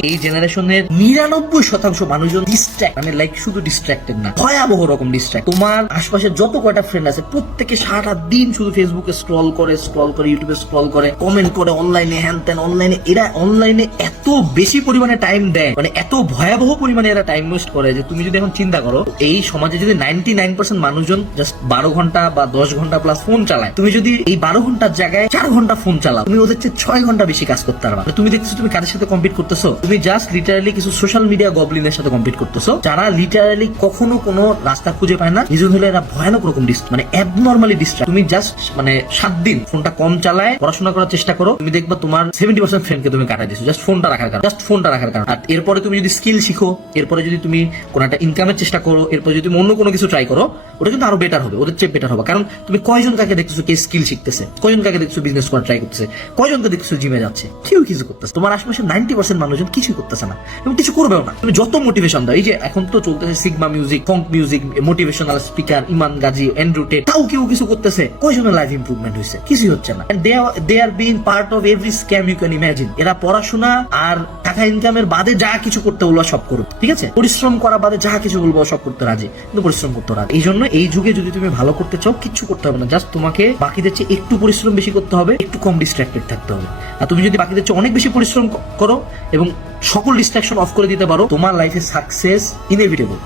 এই জেনারেশনের 99% মানুষজন ডিস্ট্রাক্ট, মানে লাইক শুধু ডিস্ট্রাক্টেড না, ভয়াবহ রকম ডিস্ট্রাক্ট। তোমার আশপাশে যত কয়টা ফ্রেন্ড আছে প্রত্যেকে সারাটা দিন শুধু ফেসবুকে স্ক্রল করে, ইউটিউবে স্ক্রল করে, কমেন্ট করে, অনলাইনে হ্যান ত্যান, এরা অনলাইনে এত বেশি পরিমাণে টাইম দেয়, মানে এত ভয়াবহ পরিমাণে এরা টাইম ওয়েস্ট করে যে তুমি যদি এখন চিন্তা করো এই সমাজে যদি 99% মানুষজন জাস্ট 12 ঘন্টা বা 10 ঘন্টা প্লাস ফোন চালায়, তুমি যদি এই 12 ঘন্টার জায়গায় 4 ঘন্টা ফোন চালাও, তুমি ওদের চেয়ে 6 ঘন্টা বেশি কাজ করতে পারবা। তুমি দেখতেছো তুমি কাদের সাথে কম্পিট করতেছো? তুমি জাস্ট লিটারালি কিছু সোশ্যাল মিডিয়া গবলিনের সাথে কম্পিট করতেছো, যারা লিটারালি কখনো কোনো রাস্তা খুঁজে পায় না। রিজন হলো এরা ভয়ানক রকম মানে অ্যাবনরমালি ডিস্ট্রাক্ট। তুমি জাস্ট মানে 7 দিন ফোনটা কম চালায় পড়াশোনা করার চেষ্টা করো, তুমি দেখবা তোমার 70% ফ্রেন্ডকে তুমি কাটাই দিছো জাস্ট ফোনটা রাখার কারণে। আর এরপরে তুমি যদি স্কিল শিখো, এরপরে যদি তুমি কোনো একটা ইনকামের চেষ্টা করো, এরপরে যদি তুমি অন্য কোনো কিছু ট্রাই করো, ওটা কিন্তু আরো বেটার হবে, ওদের চেয়ে বেটার হবে। কারণ তুমি কয়জন কাকে দেখতেছো কে স্কিল শিখতেছে, কয়জন কাকে দেখছো বিজনেস করা ট্রাই করতেছে, কয়জনকে দেখছো জিমে যাচ্ছে, কেউ কিছু করতেছে। তোমার আশেপাশে 90% মানুষজন কিছুই করতেছে না এবং কিছু করবেও না। তুমি যত মোটিভেশন দাও, এই যে এখন তো চলতেছে sigma music, phonk music, motivational speaker Iman Gadzhi, Andrew Tate, তাও কেউ কিছু করতেছে? কয়জনের লাইফ ইমপ্রুভমেন্ট হয়েছে? কিছুই হচ্ছে না। They are being part of every scam you can imagine. এরা পড়াশোনা আর টাকা ইনকামের বাদে যা কিছু করতে বলবো সব করুক, ঠিক আছে? পরিশ্রম করা বাদে যা কিছু বলবো সব করতে রাজি, কিন্তু পরিশ্রম করতে রাজি। এই জন্য এই যুগে যদি তুমি ভালো করতে চাও কিচ্ছু করতে হবে না, জাস্ট তোমাকে বাকিদের চেয়ে একটু পরিশ্রম বেশি করতে হবে, একটু কম ডিস্ট্রাক্টেড থাকতে হবে। আর তুমি যদি বাকিদের চেয়ে অনেক বেশি পরিশ্রম করো এবং সকল ডিস্ট্রাকশন অফ করে দিতে পারো, তোমার লাইফে সাকসেস ইনএভিটেবল।